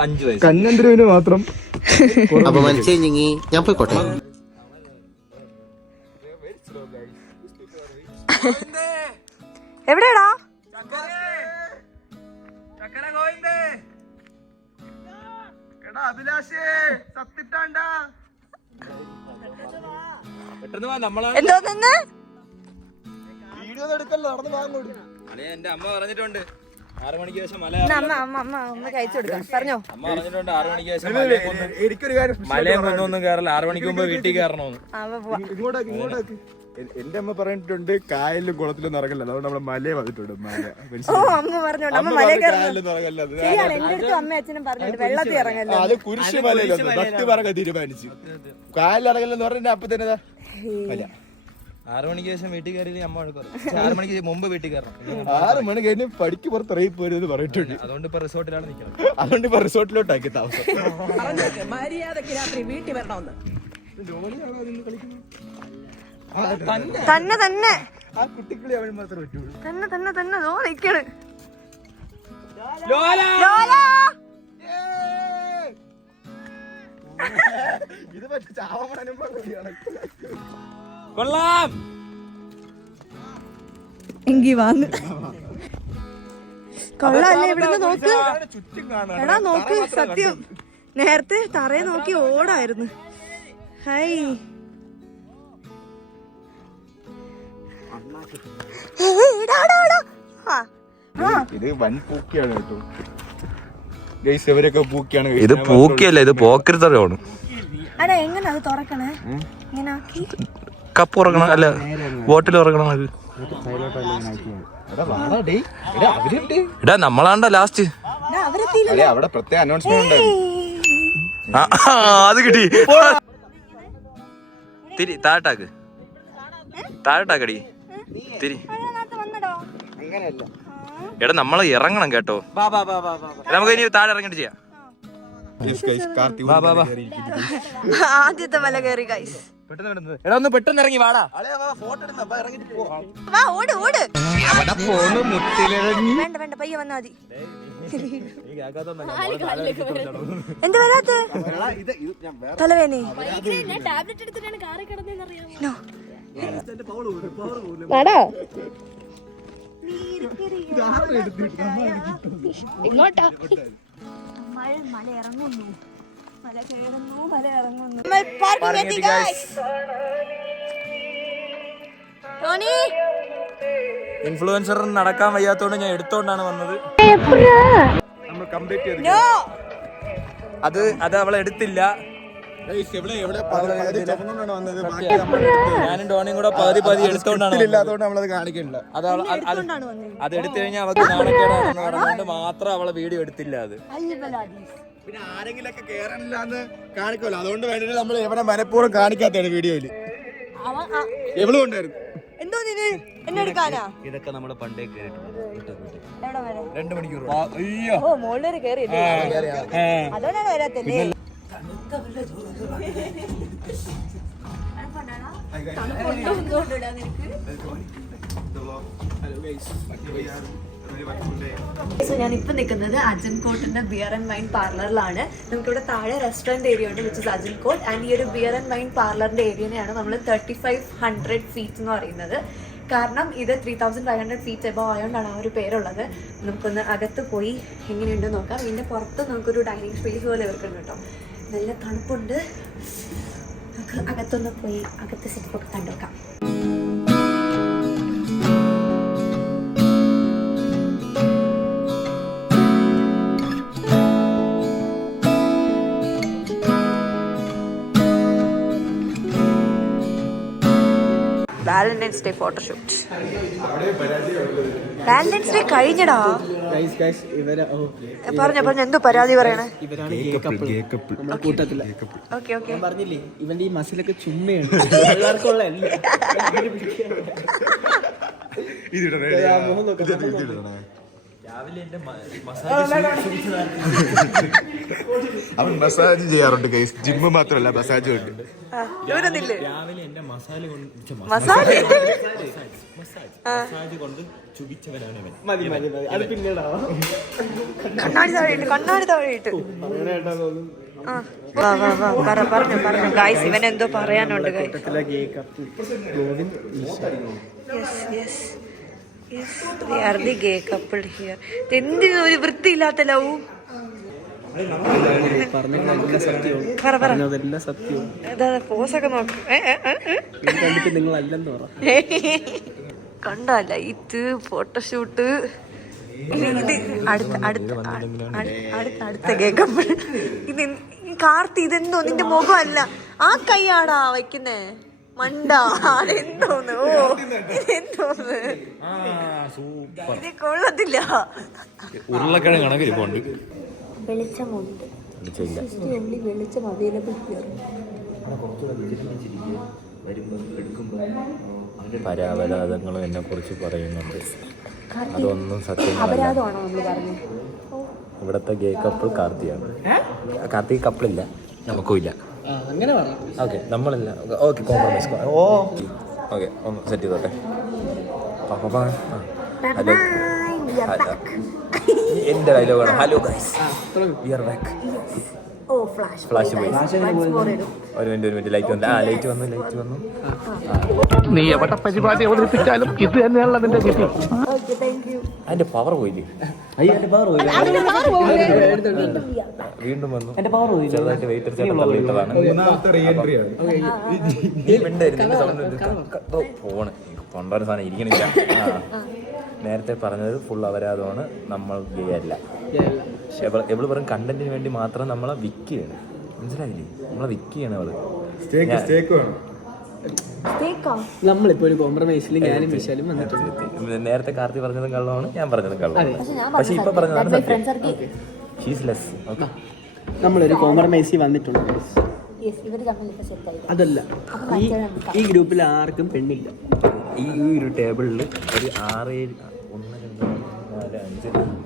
5 വയസ്സ്. കന്നന്തിരുവിന് മാത്രം അപ്പൊ മനസ്സിലെങ്കിൽ ഞാൻ പോയിക്കോട്ടെ. എവിടെയാടാ? പെട്ടെന്ന് വാ, നമ്മളാണ്. എന്തോ നിന്ന് വീഡിയോ എടുക്കല്ലോ, നടന്ന് വാങ്ങോട്ട്. എന്റെ അമ്മ പറഞ്ഞിട്ടുണ്ട് 6 മണിക്ക് ശേഷം മല. അമ്മ കഴിച്ചു കൊടുക്കാം. പറഞ്ഞോ. അമ്മ പറഞ്ഞിട്ടുണ്ട് 6 മണിക്ക് ശേഷം എനിക്കൊരു കാര്യം മലയും ഒന്നും കയറില്ല. 6 മണിക്ക് മുമ്പ് വീട്ടിൽ കയറണമെന്ന്. ഇങ്ങോട്ടാക്കി. എന്റെ അമ്മ പറഞ്ഞിട്ടുണ്ട് കായലിലും കുളത്തിലും ഇറങ്ങില്ല, അതുകൊണ്ട് നമ്മള് മലയെ വന്നിട്ടുണ്ട്. ഓ അമ്മ പറഞ്ഞോണ്ട് അമ്മ മലയിൽ കായലിലൊന്നും ഇറങ്ങില്ല. ശരിയാണ്. എന്റെ അടുത്തും അമ്മ അച്ഛനും പറഞ്ഞിട്ട് വെള്ളത്തിൽ ഇറങ്ങല്ലോ. അത് കുരിശ് മലയിലൊന്നും ഭക്തി പറക്കാൻ തീരുമാനിച്ചു. കായലിൽ ഇറങ്ങില്ലെന്ന് പറഞ്ഞ അപ്പൊ തന്നെ 6 മണിക്ക് ശേഷം വീട്ടിൽ കയറിയില്ല അമ്മ വഴക്ക് പറയും. 6 മണിക്ക് മുമ്പ് വീട്ടിൽ കയറണം. 6 മണി കഴിഞ്ഞ് പടിക്ക് പുറത്ത് ഇറങ്ങി പോരുമെന്ന് പറഞ്ഞിട്ടുണ്ട്. അതുകൊണ്ട് ഇപ്പൊ റിസോർട്ടിലാണ് നിൽക്കുന്നത്. അതുകൊണ്ട് ഇപ്പൊ റിസോർട്ടിലോട്ടാക്കി താമസം. മര്യാദക്ക് രാത്രി വീട്ടിൽ വരണമെന്ന്. തന്നെ ആ കുട്ടികളെ അവന് മാത്രമേ പറ്റുള്ളൂ. തന്നെ ദോ നിക്കണ്. ഇത് പറ്റി ചാവണനും കൂടിയാണ്. കൊള്ളാം. എങ്കി വാങ്ങ്. കൊള്ളാല്ലേ? ഇവിടുന്ന് നോക്ക്. ചുറ്റും കാണാൻ എടാ നോക്ക്. സത്യം നേരത്തെ തറയെ നോക്കി ഓടായിരുന്നു. ഹൈ ഇത് വൻ പൂക്കിയാണ് കേട്ടോ. ഗൈസ് ഇവരൊക്കെ പൂക്കിയാണ്. ഇത് പൂക്കിയല്ല, ഇത് പോക്കരുത്തറയാണ്. അടാ എങ്ങനെ അത് തുറക്കണേ? ഇങ്ങനെ ആക്കി കപ്പ് ഉറക്കണം, അല്ല ബോട്ടിൽ ഉറക്കണം. അത് ഇടാ നമ്മളാണ്ട ലാസ്റ്റ്. അവിടെ പ്രത്യേക അനൗൺസ്മെന്റ് ഉണ്ടായിരുന്നു. അത് കിട്ടി. തിരി താഴട്ടാക്ക്, താഴട്ടാക്കടി തിരി. എടാ നമ്മള് ഇറങ്ങണം കേട്ടോ. നമുക്ക് ഇനി താഴെ ഇറങ്ങിട്ട് ചെയ്യാം. ആദ്യത്തെ മല കയറി ഗൈസ്. എടാ ഒന്ന് പെട്ടെന്ന് ഇറങ്ങി വാടാ. വാ ഓട്. വേണ്ട പയ്യെ വന്നാ മതി. എന്ത് വരാത്ത തലവേനെ? ഇങ്ങോട്ടാ മല ഇറങ്ങുന്നു. മല കയറുന്നു, മല ഇറങ്ങുന്നു. ഇൻഫ്ലുവൻസർ നടക്കാൻ വയ്യാത്തോണ്ട് ഞാൻ എടുത്തോണ്ടാണ് വന്നത്. നമ്മൾ കംപ്ലീറ്റ് ചെയ്തു. അത് അവൾ എടുത്തില്ല. ഞാനും ടോണിയും കൂടെ പകുതി എടുത്തോണ്ടാണ് ഇല്ലാത്തതുകൊണ്ട് നമ്മളത് കാണിക്കണില്ല. അത് എടുത്തു കഴിഞ്ഞാൽ അവൾക്ക് നാണക്കേടാണെന്ന് പറഞ്ഞുകൊണ്ട് മാത്രം അവളെ വീഡിയോ എടുത്തില്ല. അത് പിന്നെ ആരെങ്കിലൊക്കെ കേറാനില്ലാന്ന് കാണിക്കുമല്ലോ, അതുകൊണ്ട് വേണ്ടിട്ട് നമ്മൾ എവിടെ മനഃപൂർവ്വം കാണിക്കാത്തതാണ് വീഡിയോയില്. എവളും ഉണ്ടായിരുന്നു. എന്തോ എന്നെ എടുക്കാനാ? ഇതൊക്കെ നമ്മള് പണ്ടേ കേട്ടിട്ടുണ്ട്. 2 മണിക്കൂർ. ഓ മോളിൽ കയറിയില്ലേ, അതുകൊണ്ടാണ് വരാത്തല്ലേ? ഞാനിപ്പോൾ നിൽക്കുന്നത് അജൻകോട്ടിന്റെ ബിയർ ആൻഡ് വൈൻ പാർലറിലാണ്. നമുക്കിവിടെ താഴെ റെസ്റ്റോറൻറ്റ് ഏരിയ ഉണ്ട്, വിച്ച് ഇസ് അജൻകോട്ട്. ആൻഡ് ഈ ഒരു ബിയർ ആൻഡ് വൈൻ പാർലറിന്റെ ഏരിയനെയാണ് നമ്മൾ 3500 ഫീറ്റ് എന്ന് പറയുന്നത്. കാരണം ഇത് 3500 ഫീറ്റ് എബോ ആയതുകൊണ്ടാണ് ആ ഒരു പേരുള്ളത്. നമുക്കൊന്ന് അകത്ത് പോയി എങ്ങനെയുണ്ടെന്ന് നോക്കാം. ഇതിൻ്റെ പുറത്ത് നമുക്കൊരു ഡൈനിങ് സ്പേസ് പോലെ ഇവർക്കുണ്ട് കേട്ടോ. നല്ല തണുപ്പുണ്ട്. നമുക്ക് അകത്തൊന്ന് പോയി അകത്ത് സെറ്റപ്പൊക്കെ കണ്ടുനോക്കാം. Valentine's Day photoshoot. Valentine's Day കഴിഞ്ഞടാ. പറഞ്ഞ എന്തോ പരാതി പറയണേ? പറഞ്ഞില്ലേ ഇവന്റെ ഈ മസിലൊക്കെ ചുമ്മയാണ്. അവൻ മസാജ് ചെയ്യാറുണ്ട് ഗൈസ്. ജിമ്മ് മാത്രമല്ല മസാജും ഉണ്ട്. രാവിലെ എന്റെ മസാല കൊണ്ട് ചുകിച്ചവനാണ് അവൻ. അത് പിന്നീടാ കണ്ണാടി താഴെയിട്ട് പറഞ്ഞു ഗൈസ്. ഇവൻ എന്തോ പറയാനുണ്ട് ഗൈസ്. എന്തിനു ഒരു വൃത്തിയില്ലാത്ത ലവ്? പോസൊക്കെ നോക്കും. കണ്ട ലൈറ്റ് ഫോട്ടോഷൂട്ട്. അടുത്ത കേക്കപ്പോൾ ഇത് കാർത്തി, ഇതെന്തോ നിന്റെ മുഖമല്ല, ആ കൈയാടാ വയ്ക്കുന്നേ മണ്ട. എന്തോന്ന്? ഓ ഇതെന്തോന്ന്? ഇത് കൊള്ളത്തില്ല. ഉരുളക്കിഴങ്ങ് കണക്കിരിപ്പുണ്ട്. വെളിച്ചമുണ്ട്. വെളിച്ചം അവൈലബിൾ ഹിയർ. പരാപരാധങ്ങളും എന്നെ കുറിച്ച് പറയുന്നുണ്ട്. അതൊന്നും സത്യം. അപരാധമാണോ നമ്മൾ പറഞ്ഞത്? ഇവിടത്തെ ഗേ കപ്പിൾ കാർത്തിയാണ്. കാർത്തിക് കപ്പിളില്ല, നമുക്കും ഇല്ല. അങ്ങനെ പറയാം. ഓക്കെ നമ്മളില്ല. Okay compromise. ഓക്കെ ഒന്ന് സെറ്റ് ചെയ്തോട്ടെ. ഹലോ, എന്റെ ഡയലോഗാണ്. Hello guys, we are back. Flash പോയി. ഒരു മിനിറ്റ് ലൈറ്റ് വന്നു. ലൈറ്റ് വന്നു. നീ എവിടെ പരിപാടി അവതരിപ്പിച്ചാലും ഇത് തന്നെയാണല്ലോ അതിന്റെ ഗതി. അതിന്റെ പവർ പോയില്ലേ? വീണ്ടും വന്നു. ചെറുതായിട്ട് വെയിറ്റ് തള്ളിയിട്ടതാണ്. ഫോണ് കൊണ്ടുവരുന്ന സാധനം ഇരിക്കണില്ല. നേരത്തെ പറഞ്ഞത് ഫുൾ അപരാധമാണ്. നമ്മൾ ഗേ അല്ല. എവള് വെറും കണ്ടന്റിന് വേണ്ടി മാത്രം നമ്മളെ വിൽക്കുകയാണ്. മനസ്സിലായില്ലേ? നമ്മളെ വിൽക്കുകയാണ് അവള്. നമ്മളിപ്പോ ഒരു കോംപ്രമൈസിൽ ഞാനും വിശാലും വന്നിട്ടുണ്ട്. നേരത്തെ കാർത്തി പറഞ്ഞതും കള്ളമാണ്, ഞാൻ പറഞ്ഞതും കള്ളമാണ്. പക്ഷെ ഇപ്പൊ പറഞ്ഞതാണ് സത്യം. She's less. ഓക്കെ, നമ്മളൊരു കോംപ്രമൈസിൽ വന്നിട്ടുണ്ട്. അതല്ല, ഈ ഗ്രൂപ്പിൽ ആർക്കും പെണ്ണില്ല. ഈ ഒരു ടേബിളിൽ ഒരു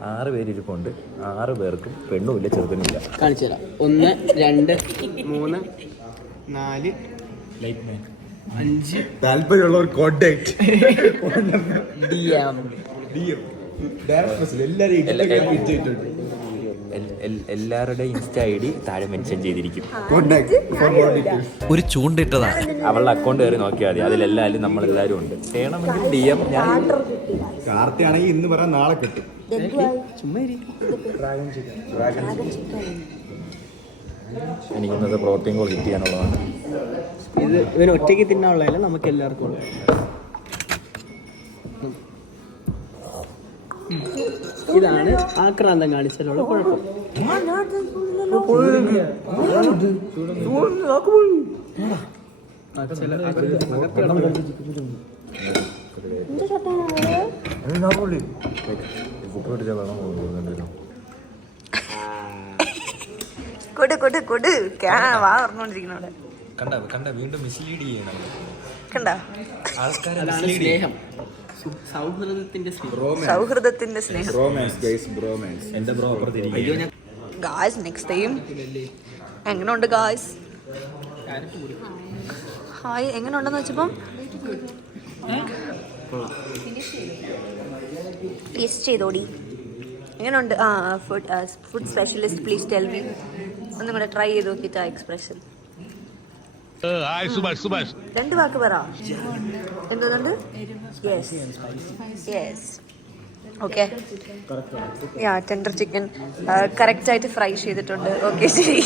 6 പേരിരിപ്പുണ്ട്. 6 പേർക്കും പെണ്ണുമില്ല ചെറുക്കനുമില്ല. കാണിച്ചു തരാം. 1 2 3 4 ലൈറ്റ് മാൻ 5 താല്പര്യമുള്ളവർ കോണ്ടാക്ട്. എല്ലാവരുടെയും ഇൻസ്റ്റ ID താഴെ മെൻഷൻ ചെയ്തിരിക്കും. ഒരു ചൂണ്ടിട്ടതാണ്. അവളുടെ അക്കൗണ്ട് കയറി നോക്കിയാൽ മതി. അതിലെല്ലാവരും നമ്മളെല്ലാവരും ഉണ്ട്. ചെയ്യണമെങ്കിൽ DM ഞാൻ കാർത്തിയാണെങ്കിൽ ഇന്ന് പറയാൻ നാളെ കിട്ടും. എനിക്ക് ഇന്നത്തെ പ്രോട്ടീൻ കോൾ ഹിറ്റ് ചെയ്യാനുള്ളതാണ്. ഇത് ഇവന് ഒറ്റയ്ക്ക് തിന്നാനുള്ളതല്ല, നമുക്ക് എല്ലാവർക്കും ഉള്ളത്. ഇതാണ് ആക്രാന്തം കാണിച്ചാലുള്ള കുഴപ്പം. കണ്ട വീണ്ടും മിസ്ലീഡ് ചെയ്യണം. സ്നേഹം, സൗഹൃദത്തിന്റെ സ്നേഹം. എന്റെ ബ്രോ അപ്പുറത്തിരിക്കും. ഗായ്സ് നെക്സ്റ്റ് ടൈം എങ്ങനെയുണ്ട് ഗായ്സ്? ഹായ്, എങ്ങനെയുണ്ടെന്ന് വെച്ചപ്പം ടേസ്റ്റ് ചെയ്തോടി, എങ്ങനെയുണ്ട്? Food specialist please tell me. ഒന്നും കൂടെ ട്രൈ ചെയ്ത് നോക്കിയിട്ട് ആ എക്സ്പ്രഷൻ. 2 വാക്ക് പറ. എന്തുണ്ട്? Yes okay. ടെൻഡർ ചിക്കൻ കറക്റ്റായിട്ട് ഫ്രൈ ചെയ്തിട്ടുണ്ട്. ഓക്കെ ശരി.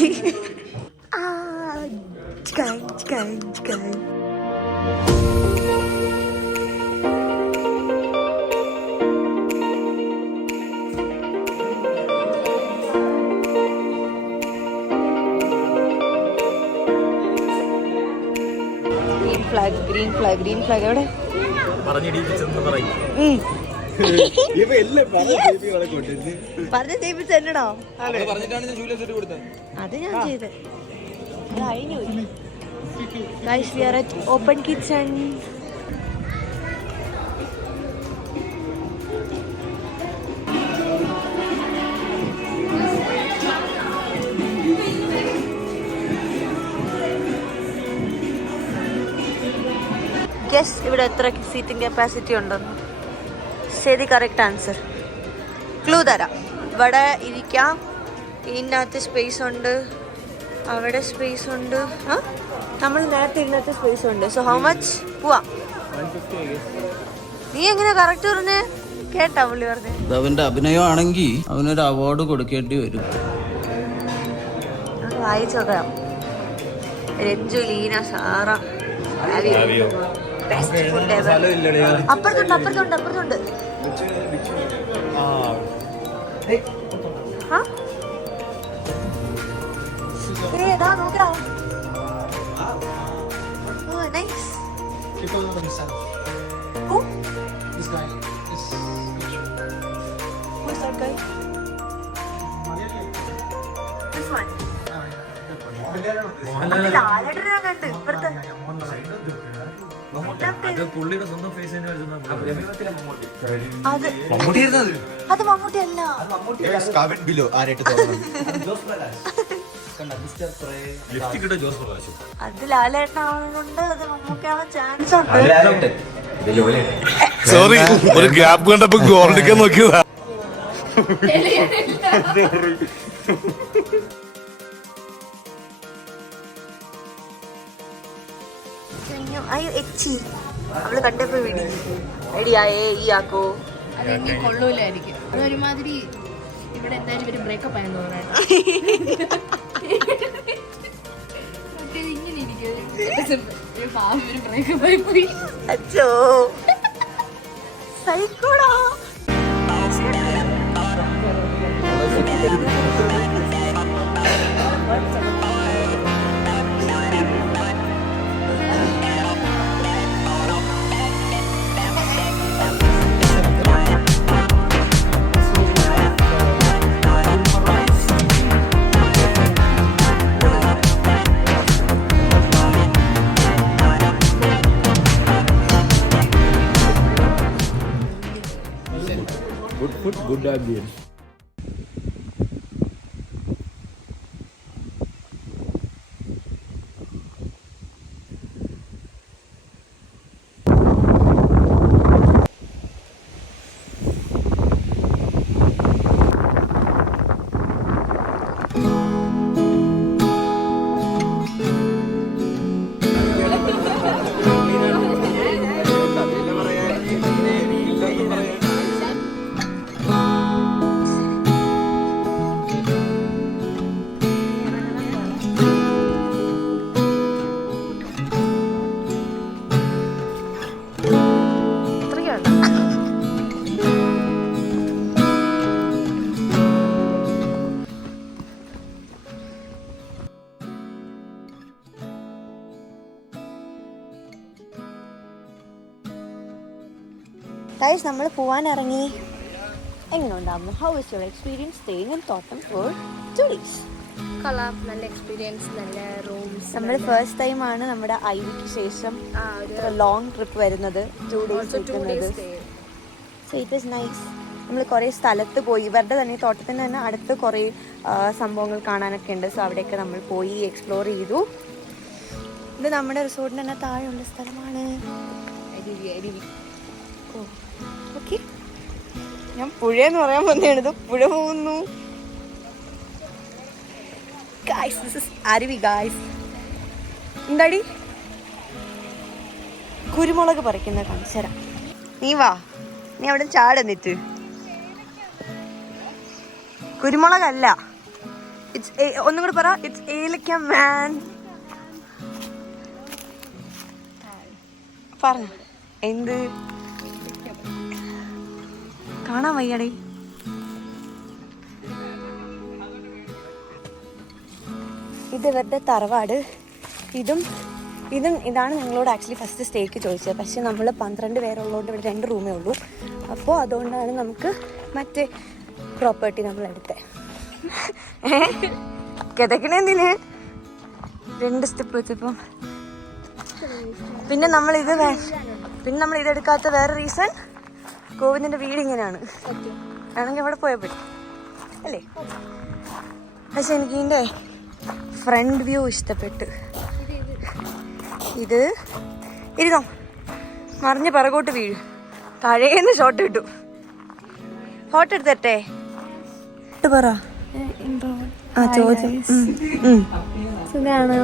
ഗ്രീൻ ഫ്ലാഗ് എവിടെ? പറഞ്ഞ ജയിപ്പിച്ച എന്നടോ? അത് ഞാൻ ചെയ്ത് കഴിഞ്ഞു. Guys, we are at open kitchen. Guess ഇവിടെ എത്ര സീറ്റിംഗ് കപ്പാസിറ്റി ഉണ്ടെന്ന്? ശരി, കറക്റ്റ് ആൻസർ. ക്ലൂ തരാം. ഇവിടെ ഇരിക്കാം, ഇതിനകത്ത് സ്പേസ് ഉണ്ട്, അവിടെ സ്പേസ് ഉണ്ട്, നമ്മൾ നേരത്തെ ഇതിനകത്ത് സ്പേസ് ഉണ്ട്. So how much? പോവാം. നീ എങ്ങനെ കറക്റ്റ് പറഞ്ഞേ? കേട്ടാ പുള്ളി പറഞ്ഞേ? അവന്റെ അഭിനയമാണെങ്കിൽ അവനൊരു അവാർഡ് കൊടുക്കേണ്ടി വരും. വായിച്ചോക്കാം. Ranju, Leena, Sara, best food ever. അപ്പുറത്തുണ്ട്. ഏതാ നോക്കടാ. Oh, nice. Who? This guy is Who is that guy? This one. അത് മമ്മൂട്ടി അല്ല. അത് ലാലേട്ടനാവുന്നുണ്ട്, അത് മമ്മൂട്ടിയാവാൻ ചാൻസ് ഉണ്ട്. സോറി, ഒരു ഗ്യാപ്പ് കണ്ടപ്പോ ഗോൾഡിക്കാൻ നോക്കിയതാ. അവള് കണ്ടപ്പോ വീടി റെഡിയായേ ഈ ആക്കോ. അതെന്നെ കൊള്ളൂലായിരിക്കും. അതൊരുമാതിരി ഇവിടെ എന്തായാലും ഇവര് ബ്രേക്കപ്പ് ആയെന്ന് തോന്നുന്നു. ഇങ്ങനെ ബ്രേക്കപ്പ് ആയി പോയി. അച്ചോ സൈക്കോടാ. Good food, good ambience. Guys നമ്മൾ പോവാൻ ഇറങ്ങി. എങ്ങനെ ഉണ്ടായിരുന്നു? How is your experience staying in തോട്ടം ഫോർ 2 days? കൊള്ളാം, നല്ല എക്സ്പീരിയൻസ്, നല്ല റൂംസ്. നമ്മൾ ഫസ്റ്റ് ടൈം ആണ് നമ്മുടെ ഐവിക്ക് ശേഷം ഒരു ലോങ് ട്രിപ്പ് വരുന്നത്, 2 days കിട്ടുന്നത്. So it was nice. നമ്മൾ കുറേ സ്ഥലത്ത് പോയി. ഇവരുടെ തന്നെ തോട്ടത്തിന് തന്നെ അടുത്ത് കുറേ സംഭവങ്ങൾ കാണാനൊക്കെ ഉണ്ട്. സോ അവിടെയൊക്കെ നമ്മൾ പോയി എക്സ്പ്ലോർ ചെയ്തു. ഇത് നമ്മുടെ റിസോർട്ടിന് തന്നെ താഴെയുള്ള സ്ഥലമാണ്. ഓ ഓക്കെ, ഞാൻ പുഴയെന്ന് പറയാൻ വന്നതാണ്. ഇത് പുഴ പോകുന്നു. ഗായ്സ്, ദിസ് ഇസ് അരുവി ഗായ്സ്. എന്താടി കുരുമുളക് പറിക്കുന്ന കാണിച്ചു തരാം. നീ വാ, നീ അവിടെ ചാടെന്നിട്ട്. കുരുമുളകല്ല, ഒന്നും കൂടെ പറ. ഇറ്റ്സ് ഏലക്ക മാൻ. പറഞ്ഞ എന്ത് കാണാൻ വയ്യടേ. ഇത് ഇവരുടെ തറവാട്. ഇതാണ് ഞങ്ങളോട് ആക്ച്വലി ഫസ്റ്റ് സ്റ്റേക്ക് ചോദിച്ചത്. പക്ഷെ നമ്മൾ 12 പേരുള്ളതുകൊണ്ട് ഇവിടെ 2 റൂമേ ഉള്ളൂ. അപ്പോൾ അതുകൊണ്ടാണ് നമുക്ക് മറ്റേ പ്രോപ്പർട്ടി നമ്മൾ എടുത്തത്. കിതക്കണെന്തിന് 2 സ്റ്റെപ്പ് വെച്ചപ്പം. പിന്നെ നമ്മൾ ഇതെടുക്കാത്ത വേറെ റീസൺ, ഗോവിന്ദൻ്റെ വീട് ഇങ്ങനെയാണ്. ആണെങ്കിൽ അവിടെ പോയാൽ പറ്റും അല്ലേ? പക്ഷെ എനിക്ക് ഇതിൻ്റെ ഫ്രണ്ട് വ്യൂ ഇഷ്ടപ്പെട്ടു. ഇത് ഇരുന്നോ, മറിഞ്ഞ് പിറകോട്ട് വീഴും. താഴേന്ന് ഷോട്ട് കിട്ടും. ഫോട്ടോ എടുത്തട്ടെ പറ. സുഖാണോ?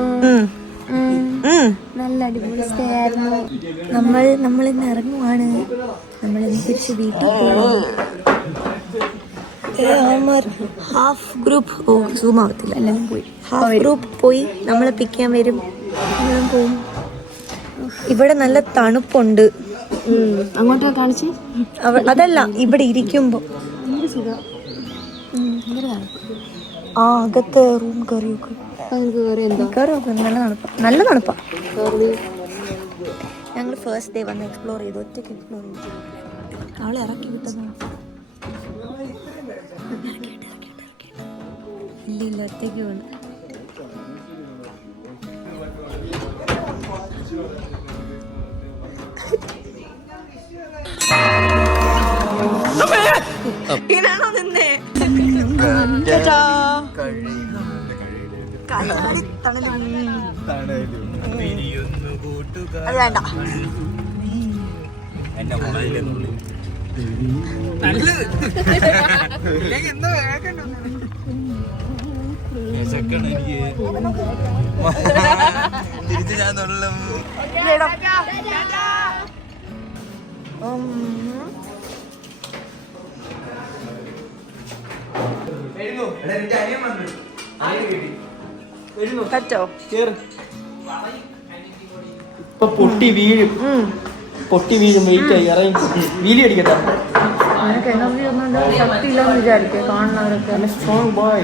നല്ല അടിപൊളി സ്റ്റേ ആയിരുന്നു. നമ്മൾ ഇന്ന് ഇറങ്ങുവാണ്. നമ്മളിന്ന് തിരിച്ച് വീട്ടിൽ പോകും. ഹാഫ് ഗ്രൂപ്പ് സൂം ആവത്തില്ല, എല്ലാവരും പോയി. ഹാഫ് ഗ്രൂപ്പ് പോയി നമ്മളെ പിക്ക് ചെയ്യാൻ വരും. പോവും. ഇവിടെ നല്ല തണുപ്പുണ്ട്. അങ്ങോട്ടാ കാണിച്ച്. അതല്ല, ഇവിടെ ഇരിക്കുമ്പോ അകത്ത് റൂം കയറിയൊക്കെ നല്ല തണുപ്പാ. ഞങ്ങൾ ഫസ്റ്റ് ഡേ വന്ന് എക്സ്പ്ലോർ ചെയ്തു. ഒറ്റയ്ക്ക് എക്സ്പ്ലോർ ചെയ്തു. അവളെ ഇറക്കി വിട്ടതാണ്. ഇല്ല, ഒറ്റയ്ക്ക് വന്ന്. ഇതാണോ നിന്നേ? അത് വേണ്ട. തിരിച്ച് ഞാൻ തൊള്ളും. പറ്റോ? ഇപ്പൊ പൊട്ടി വീഴും. വെയിറ്റ് ആയി ഇറങ്ങി വീലി അടിക്കട്ടെ. എനർജി ഒന്നും ശക്തി ഇല്ലെന്ന് വിചാരിക്കേ കാണുന്നവരൊക്കെ. Strong boy.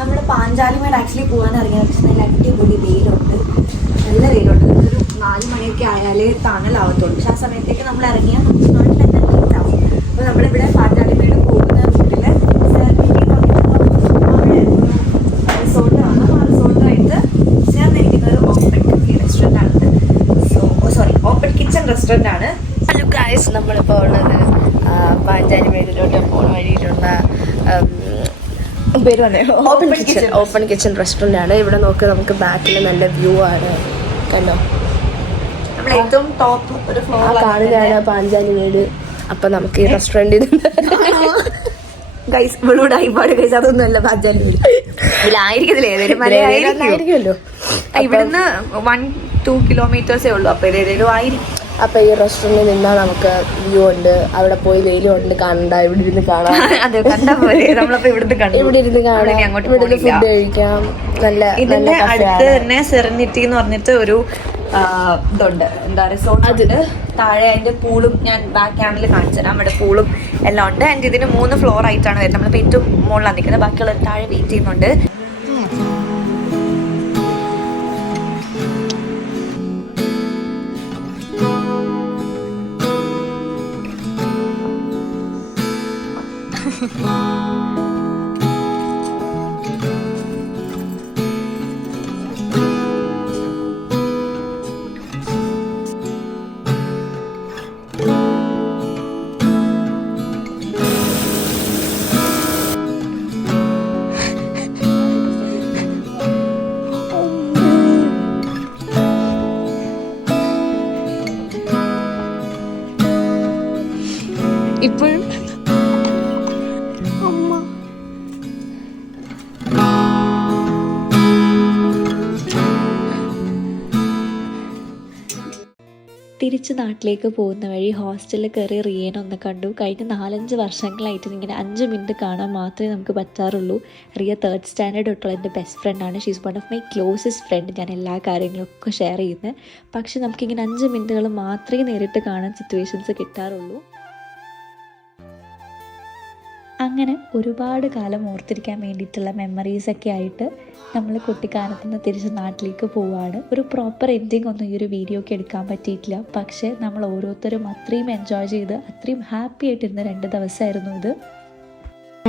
നമ്മുടെ പാഞ്ചാലിമേട് ആക്ച്വലി പോകാൻ ഇറങ്ങിയ, പക്ഷെ നല്ല അടിപൊളി വെയിലുണ്ട്, നല്ല വെയിലുണ്ട്. ഒരു 4 മണിയൊക്കെ ആയാലേ തണലാവത്തുള്ളൂ. പക്ഷെ ആ സമയത്തേക്ക് നമ്മൾ ഇറങ്ങിയാൽ നമുക്ക് നാട്ടിൽ തന്നെ ലേറ്റാവും. അപ്പോൾ നമ്മളിവിടെ പാഞ്ചാലിമേട് പോകുന്ന റൂട്ടിൽ റിസോർട്ടാണ്. ആ റിസോർട്ടായിട്ട് ചേർന്നിരിക്കുന്ന ഒരു ഓപ്പൺ കിച്ചൺ റെസ്റ്റോറൻ്റ് ആണ്. ഹലോ ഗൈസ്, നമ്മളിപ്പോൾ ഉള്ളത് പാഞ്ചാലിമേടിലോട്ട് പോണ വഴിയിലുള്ള പേര് വന്നേ ഓപ്പൺ കിച്ചൺ റെസ്റ്റോറൻ്റ് ആണ്. ഇവിടെ നോക്ക്, നമുക്ക് ബാക്കിൽ നല്ല വ്യൂ ആണ്. കണ്ടോ, നമ്മൾ ഏറ്റവും ടോപ്പ് ഒരു ഫ്ലോർ കാണുന്നതാണ് പാഞ്ചാലിമേട്. അപ്പൊ നമുക്ക് ഈ റെസ്റ്റോറൻറ്റിൽ ഗൈസ് ഇവളോട് ആയിപ്പാട് ഗൈസ്, അതൊന്നും അല്ല പാഞ്ചാലിമേട്. ഇതിലായിരിക്കത്തില്ല, ഏതെങ്കിലും ആയിരിക്കുമല്ലോ. ഇവിടുന്ന് 1-2 കിലോമീറ്റേഴ്സേ ഉള്ളൂ. അപ്പൊ ഏതെങ്കിലും ആയിരിക്കും. അപ്പൊ ഈ റെസ്റ്റോറൻറ്റിൽ നിന്നാൽ നമുക്ക് വ്യൂ ഉണ്ട്. അവിടെ പോയി വെയിലും ഉണ്ട്, കാണണ്ട, ഇവിടെ ഇരുന്ന് കാണാം. അതെ, കണ്ടാ പോലെ നമ്മളപ്പോ ഇവിടെ ഇരുന്ന് കാണാം, ഇവിടെ ഫുഡ് കഴിക്കാം. ഇതിന്റെ അടുത്ത് തന്നെ സെറനിറ്റി എന്ന് പറഞ്ഞിട്ട് ഒരു ഇതുണ്ട്, എന്താ റിസോർട്ട് ഉണ്ട്. താഴെ അതിന്റെ പൂളും ഞാൻ ബാക്ക് ക്യാമിൽ കാണിച്ചു തരാം. അവിടെ പൂളും എല്ലാം ഉണ്ട്. ആൻഡ് ഇതിന് 3 ഫ്ലോർ ആയിട്ടാണ് വരുന്നത്. നമ്മളിപ്പോൾ ഏറ്റവും മുകളിലാണ് നിൽക്കുന്നത്, ബാക്കിയുള്ളവർ താഴെ വെയിറ്റ് ചെയ്യുന്നുണ്ട്. ഇപ്പോഴും അമ്മ തിരിച്ച് നാട്ടിലേക്ക് പോകുന്ന വഴി ഹോസ്റ്റലിൽ കയറി റിയേനെ ഒന്ന് കണ്ടു. കഴിഞ്ഞ 4-5 വർഷങ്ങളായിട്ട് ഇങ്ങനെ 5 മിനിറ്റ് കാണാൻ മാത്രമേ നമുക്ക് പറ്റാറുള്ളൂ. റിയ 3rd സ്റ്റാൻഡേർഡ് തൊട്ടുള്ള എൻ്റെ ബെസ്റ്റ് ഫ്രണ്ടാണ്. She's one of my closest friend. ഞാൻ എല്ലാ കാര്യങ്ങളും ഒക്കെ ഷെയർ ചെയ്യുന്നത്. പക്ഷെ നമുക്കിങ്ങനെ 5 മിനിറ്റുകൾ മാത്രമേ നേരിട്ട് കാണാൻ സിറ്റുവേഷൻസ് കിട്ടാറുള്ളൂ. അങ്ങനെ ഒരുപാട് കാലം ഓർത്തിരിക്കാൻ വേണ്ടിയിട്ടുള്ള മെമ്മറീസൊക്കെ ആയിട്ട് നമ്മൾ കുട്ടിക്കാലത്ത് നിന്ന് തിരിച്ച് നാട്ടിലേക്ക് പോവുകയാണ്. ഒരു പ്രോപ്പർ എൻഡിങ് ഒന്നും ഈ ഒരു വീഡിയോയ്ക്ക് എടുക്കാൻ പറ്റിയിട്ടില്ല. പക്ഷേ നമ്മൾ ഓരോരുത്തരും അത്രയും എൻജോയ് ചെയ്ത് അത്രയും ഹാപ്പി ആയിട്ടിരുന്ന 2 ദിവസമായിരുന്നു ഇത്.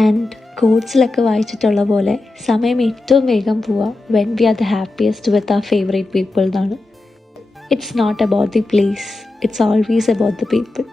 ആൻഡ് കോഡ്സിലൊക്കെ വായിച്ചിട്ടുള്ള പോലെ സമയം ഏറ്റവും വേഗം പോവുക when we are the happiest with our favourite people എന്നാണ്. It's not about the place, it's always about the people.